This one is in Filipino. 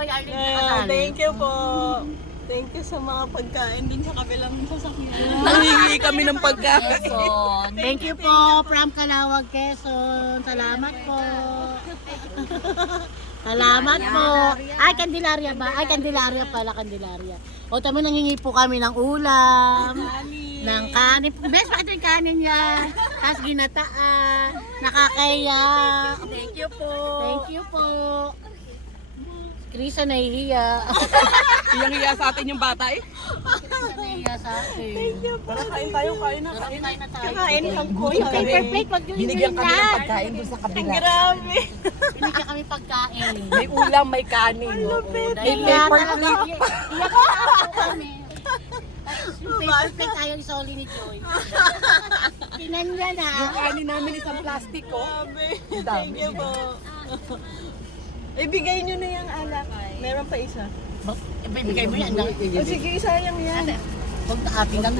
Joy Arlene nakasali. Thank you po. Thank you sa mga pagkain din sa kabilang sasakyan. Nangingi kami ng pagkain. Quezon. Thank you po from Calawag, Quezon. Salamat po. Salamat po. Ay, Candelaria ba? Ay, Candelaria pala, Candelaria. O, tama nangingi po kami ng ulam. Ng kanin. Best, bakit yung kanin niya? Tapos ginataan. Nakakaya. Thank you po. Thank you po. Krisa nahihiya. Iyang-iya sa atin yung bata eh. Krisa nahihiya sa akin. Thank you po. Tara, kain tayo, kain na. Kain na tayo. Kakain lang po. Paper plate, wag yung Binigyan kami ng yan. pagkain doon sa kabila. Grabe. Binigyan kami pagkain. May ulam, may kanin. Dahil May paper talaga, plate. iyak po kami. Tapos yung paper plate tayo isoli ni Joy. Tinan niya na. Yung kanin namin isang plastic ko. Grabe. Thank you po. Ibigay nyo na yung alak. Meron pa isa. Ibibigay mo yan. O sige, sayang yan. Huwag na ating na.